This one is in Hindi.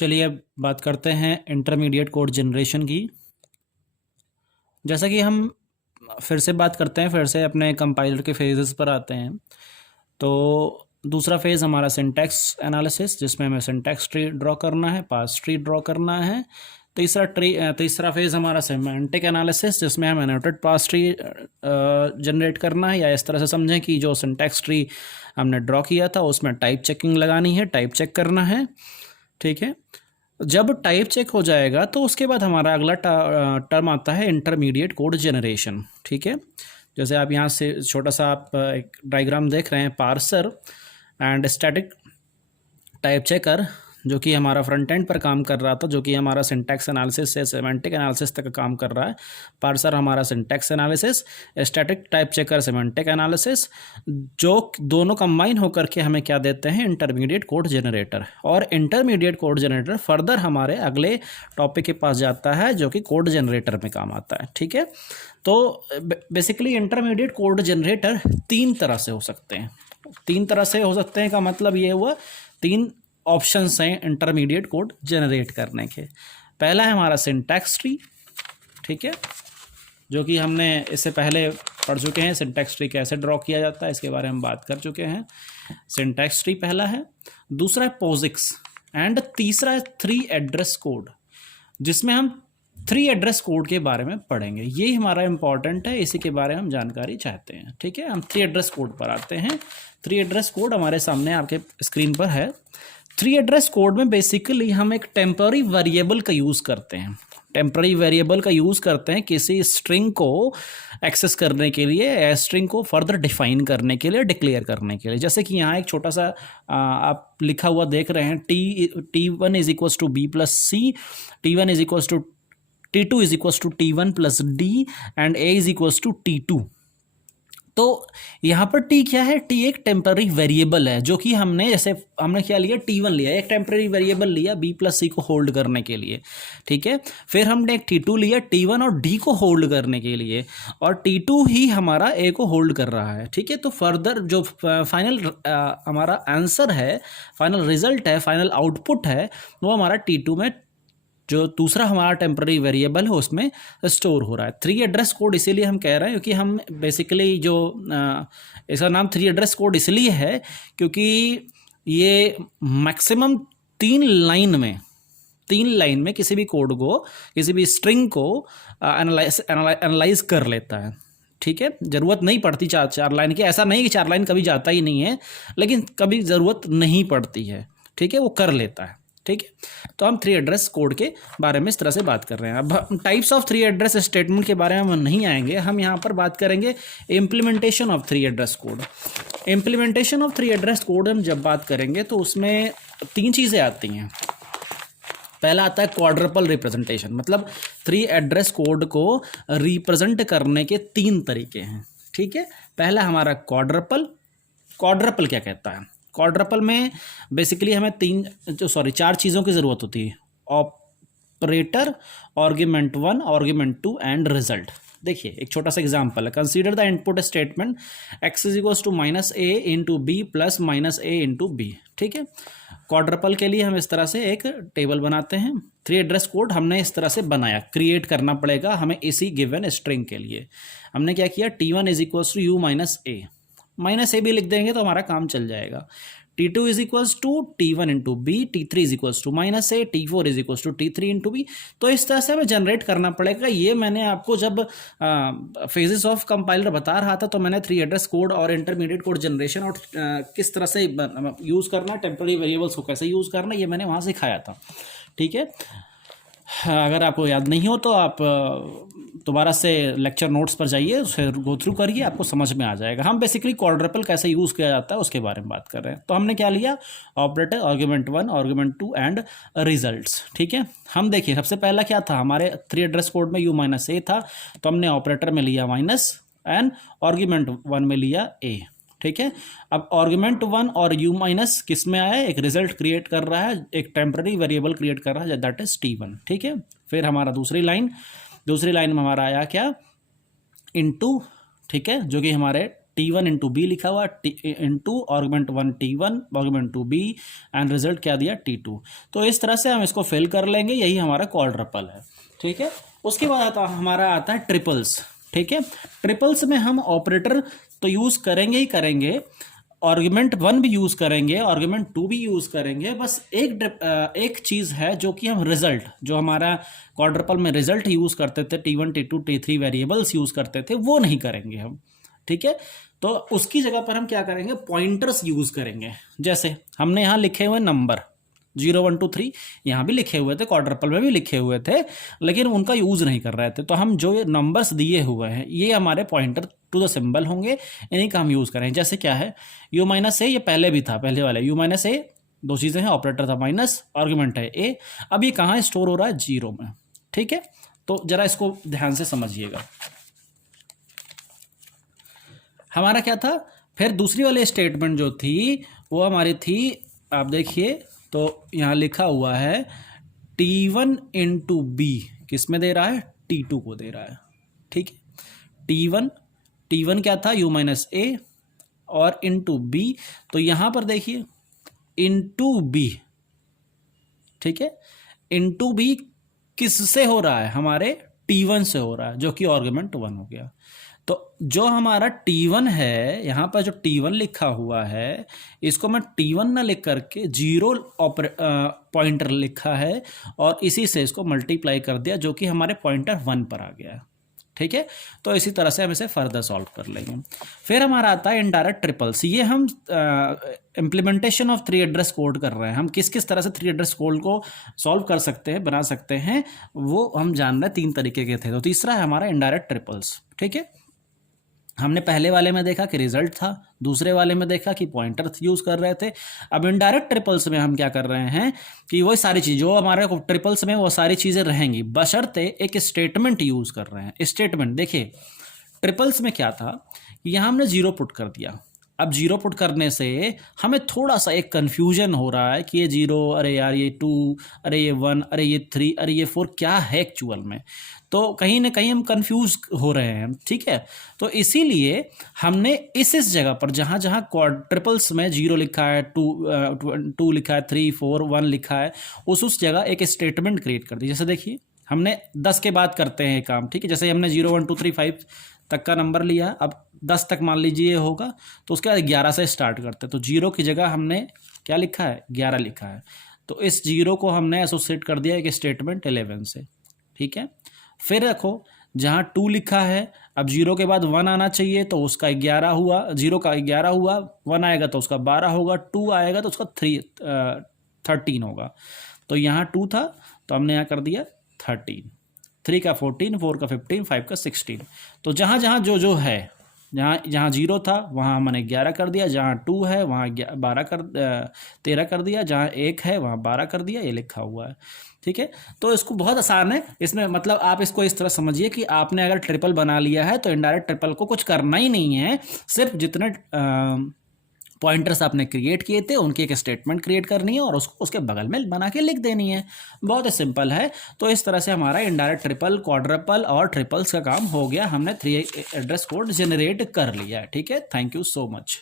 चलिए अब बात करते हैं इंटरमीडिएट कोड जनरेशन की। जैसा कि हम फिर से बात करते हैं, फिर से अपने कंपाइलर के फेजेस पर आते हैं। तो दूसरा फेज़ हमारा सिंटैक्स एनालिसिस, जिसमें हमें सिंटैक्स ट्री ड्रॉ करना है, पार्स ट्री ड्रॉ करना है। तीसरा फेज़ हमारा सिमेंटिक एनालिसिस, जिसमें हमें एनोटेड पार्स ट्री जनरेट करना है, या इस तरह से समझें कि जो सिंटैक्स ट्री हमने ड्रॉ किया था उसमें टाइप चेकिंग लगानी है, टाइप चेक करना है। ठीक है, जब टाइप चेक हो जाएगा तो उसके बाद हमारा अगला टर्म आता है इंटरमीडिएट कोड जनरेशन। ठीक है, जैसे आप यहाँ से छोटा सा आप एक डायग्राम देख रहे हैं, parser and static type checker, जो कि हमारा फ्रंट एंड पर काम कर रहा था, जो कि हमारा सिंटैक्स एनालिसिस से सिमेंटिक एनालिसिस तक काम कर रहा है। पार्सर हमारा syntax analysis, static type checker semantic analysis, जो दोनों कंबाइन होकर के हमें क्या देते हैं, इंटरमीडिएट कोड जनरेटर। और इंटरमीडिएट कोड जनरेटर फर्दर हमारे अगले टॉपिक के पास जाता है, जो कि कोड जनरेटर में काम आता है। ठीक है, तो बेसिकली इंटरमीडिएट कोड जनरेटर तीन तरह से हो सकते हैं। तीन तरह से हो सकते हैं का मतलब ये हुआ, तीन ऑप्शंस हैं इंटरमीडिएट कोड जनरेट करने के। पहला है हमारा सिंटैक्स ट्री। ठीक है, जो कि हमने इससे पहले पढ़ चुके हैं, सिंटैक्स ट्री कैसे ड्रॉ किया जाता है इसके बारे में बात कर चुके हैं। सिंटैक्स ट्री पहला है। दूसरा है पोजिक्स, एंड तीसरा है 3 एड्रेस कोड, जिसमें हम 3 एड्रेस कोड के बारे में पढ़ेंगे। ये हमारा इंपॉर्टेंट है, इसी के बारे में हम जानकारी चाहते हैं। ठीक है, हम 3 एड्रेस कोड पर आते हैं। 3 एड्रेस कोड हमारे सामने आपके स्क्रीन पर है। 3 एड्रेस कोड में बेसिकली हम एक टेम्पररी वेरिएबल का यूज़ करते हैं। टेम्पररी वेरिएबल का यूज़ करते हैं किसी स्ट्रिंग को एक्सेस करने के लिए, स्ट्रिंग को फर्दर डिफाइन करने के लिए, डिक्लेयर करने के लिए। जैसे कि यहाँ एक छोटा सा आप लिखा हुआ देख रहे हैं, T1 is equals to B plus C, T1 is equals to T2 is equals to T1 plus D, and A is equals to T2। तो यहाँ पर T क्या है? T एक टेम्पररी वेरिएबल है, जो कि हमने क्या लिया, T1 लिया, एक टेम्पररी वेरिएबल लिया B प्लस C को होल्ड करने के लिए। ठीक है, फिर हमने एक T2 लिया T1 और D को होल्ड करने के लिए, और T2 ही हमारा A को होल्ड कर रहा है। ठीक है, तो फर्दर जो फाइनल हमारा आंसर है, फाइनल रिजल्ट है, फाइनल आउटपुट है, वो हमारा T2 में जो दूसरा हमारा टेम्पररी वेरिएबल है उसमें स्टोर हो रहा है। 3 एड्रेस कोड इसीलिए हम कह रहे हैं, क्योंकि हम बेसिकली जो इसका नाम 3 एड्रेस कोड इसलिए है क्योंकि ये मैक्सिमम 3 लाइन में किसी भी कोड को, किसी भी स्ट्रिंग को एनालाइज कर लेता है। ठीक है, ज़रूरत नहीं पड़ती 4 लाइन की, ऐसा नहीं कि 4 लाइन कभी जाता ही नहीं है, लेकिन कभी ज़रूरत नहीं पड़ती है। ठीक है, वो कर लेता है। ठीक है, तो हम 3 एड्रेस कोड के बारे में इस तरह से बात कर रहे हैं। अब टाइप्स ऑफ 3 एड्रेस स्टेटमेंट के बारे में हम नहीं आएंगे, हम यहाँ पर बात करेंगे implementation of 3 address code. Implementation of 3 address code हम जब बात करेंगे तो उसमें 3 चीज़ें आती हैं। पहला आता है क्वाड्रपल रिप्रेजेंटेशन, मतलब 3 एड्रेस कोड को रिप्रेजेंट करने के 3 तरीके हैं। ठीक है, पहला हमारा क्वाड्रपल क्या कहता है? क्वाड्रपल में बेसिकली हमें 4 चीज़ों की ज़रूरत होती है, operator, argument 1, argument 2 and result. देखिए एक छोटा सा एग्जांपल है, consider the input statement x is equals to -a into b plus -a into b. ठीक है, क्वाड्रपल के लिए हम इस तरह से एक टेबल बनाते हैं। 3 एड्रेस कोड हमने इस तरह से बनाया, क्रिएट करना पड़ेगा हमें इसी गिवन स्ट्रिंग के लिए। हमने क्या किया, T1 is equals to u minus A भी लिख देंगे तो हमारा काम चल जाएगा। T2 is equals to T1 into B, T3 is equals to -a, T4 is equals to T3 into B. तो इस तरह से हमें जनरेट करना पड़ेगा। ये मैंने आपको जब फेजेस ऑफ कंपाइलर बता रहा था तो मैंने 3 एड्रेस कोड और इंटरमीडिएट कोड जनरेशन और किस तरह से यूज़ करना, टेम्पररी वेरिएबल्स को कैसे यूज़ करना, ये मैंने वहाँ सिखाया था। ठीक है, अगर आपको याद नहीं हो तो आप दोबारा से लेक्चर नोट्स पर जाइए, उसे गो थ्रू करिए, आपको समझ में आ जाएगा। हम बेसिकली क्वाड्रपल कैसे यूज़ किया जाता है उसके बारे में बात कर रहे हैं। तो हमने क्या लिया, operator, argument 1, argument 2 and results. ठीक है, हम देखिए सबसे पहला क्या था, हमारे 3 एड्रेस कोड में u-a था, तो हमने ऑपरेटर में लिया माइनस एंड आर्गुमेंट 1 में लिया a। ठीक है, अब आर्गुमेंट 1 और u माइनस किस में आया है, एक रिजल्ट क्रिएट कर रहा है, एक टेम्पररी वेरिएबल क्रिएट कर रहा है, दैट इज T1। ठीक है, फिर हमारा दूसरी लाइन में हमारा आया क्या, इनटू, ठीक है, जो कि हमारे T1 इंटू बी लिखा हुआ, into argument 1 T1 argument 2 b and result क्या दिया T2। तो इस तरह से हम इसको फिल कर लेंगे, यही हमारा क्वाड्रपल है। ठीक है, उसके बाद हमारा आता है ट्रिपल्स। ठीक है, ट्रिपल्स में हम ऑपरेटर तो यूज करेंगे ही करेंगे, आर्गुमेंट 1 भी यूज करेंगे, आर्गुमेंट 2 भी यूज करेंगे, बस एक चीज है जो कि हम रिजल्ट, जो हमारा क्वाड्रपल में रिजल्ट यूज करते थे T1 T2 T3 variables use करते थे, वो नहीं करेंगे हम। ठीक है, तो उसकी जगह पर हम क्या करेंगे, पॉइंटर्स यूज करेंगे। जैसे हमने यहां लिखे हुए नंबर 0 1 2 3 यहाँ भी लिखे हुए थे, क्वाड्रपल में भी लिखे हुए थे, लेकिन उनका यूज नहीं कर रहे थे। तो हम जो ये नंबर्स दिए हुए हैं ये हमारे पॉइंटर टू द सिंबल होंगे, इन्हीं का हम यूज करेंगे। जैसे क्या है, u माइनस ए, ये पहले भी था, पहले वाले u माइनस ए, दो चीजें हैं, ऑपरेटर था माइनस, आर्गुमेंट है ए। अब ये कहाँ स्टोर हो रहा है, 0 में। ठीक है, तो जरा इसको ध्यान से समझिएगा। हमारा क्या था, फिर दूसरी वाली स्टेटमेंट जो थी वो हमारी थी, आप देखिए तो यहां लिखा हुआ है T1 इंटू बी, किस में दे रहा है, T2 को दे रहा है। ठीक है, T1 क्या था, u माइनस ए और इंटू बी, तो यहां पर देखिए इंटू बी। ठीक है, इंटू बी किससे हो रहा है, हमारे T1 से हो रहा है, जो कि आर्गुमेंट 1 हो गया। तो जो हमारा T1 है, यहां पर जो T1 लिखा हुआ है, इसको मैं T1 ना लिख करके 0 पॉइंटर लिखा है और इसी से इसको मल्टीप्लाई कर दिया, जो कि हमारे पॉइंटर 1 पर आ गया है। ठीक है, तो इसी तरह से हम इसे फर्दर सॉल्व कर लेंगे। फिर हमारा आता है इनडायरेक्ट ट्रिपल्स। ये हम इम्प्लीमेंटेशन ऑफ 3 एड्रेस कोड कर रहे हैं। हम किस किस तरह से 3 एड्रेस कोड को सॉल्व कर सकते हैं, बना सकते हैं, वो हम जान रहे हैं। 3 तरीके के थे। तो तीसरा है हमारा इनडायरेक्ट ट्रिपल्स। ठीक है, हमने पहले वाले में देखा कि रिजल्ट था, दूसरे वाले में देखा कि पॉइंटर यूज कर रहे थे। अब इनडायरेक्ट ट्रिपल्स में हम क्या कर रहे हैं कि वो सारी चीज जो हमारे ट्रिपल्स में, वो सारी चीजें रहेंगी, बशर्ते एक स्टेटमेंट यूज कर रहे हैं। स्टेटमेंट देखिए, ट्रिपल्स में क्या था, यहां हमने 0 पुट कर दिया। अब 0 पुट करने से हमें थोड़ा सा एक कंफ्यूजन हो रहा है कि ये 0, अरे यार ये 2, अरे ये 1, अरे ये 3, अरे ये 4 क्या है एक्चुअल में। तो कहीं ना कहीं हम कंफ्यूज हो रहे हैं। ठीक है, तो इसीलिए हमने इस जगह पर जहां जहां ट्रिपल्स में 0 लिखा है, 2 लिखा है, 3 4 1 लिखा है, उस जगह एक स्टेटमेंट क्रिएट कर दी। जैसे देखिए, हमने 10 के बाद करते हैं काम। ठीक है, जैसे हमने 0 1 2 3 5 तक का नंबर लिया, अब 10 तक मान लीजिए होगा, तो उसके बाद 11 से स्टार्ट करते हैं। तो 0 की जगह हमने क्या लिखा है, 11 लिखा है। तो इस 0 को हमने एसोसिएट कर दिया एक स्टेटमेंट 11 से। ठीक है, फिर देखो जहां 2 लिखा है, अब 0 के बाद 1 आना चाहिए, तो उसका 11 हुआ, 0 का 11 हुआ, 1 आएगा तो उसका 12 होगा, 2 आएगा तो उसका 13 होगा। तो यहाँ 2 था तो हमने यहाँ कर दिया 13, 3 का 14, 4 का 15, 5 का 16। तो जहाँ जहाँ जो है, जहाँ 0 था वहाँ हमने 11 कर दिया, जहाँ 2 है वहाँ 13 कर दिया, जहाँ 1 है वहाँ 12 कर दिया, ये लिखा हुआ है। ठीक है, तो इसको बहुत आसान है। इसमें मतलब आप इसको इस तरह समझिए कि आपने अगर ट्रिपल बना लिया है तो इनडायरेक्ट ट्रिपल को कुछ करना ही नहीं है, सिर्फ जितने पॉइंटर्स आपने क्रिएट किए थे उनकी एक स्टेटमेंट क्रिएट करनी है और उसको उसके बगल में बना के लिख देनी है। बहुत ही सिंपल है। तो इस तरह से हमारा इनडायरेक्ट ट्रिपल, क्वाड्रपल और ट्रिपल्स का काम हो गया। हमने 3 एड्रेस कोड जनरेट कर लिया है। ठीक है, थैंक यू सो मच।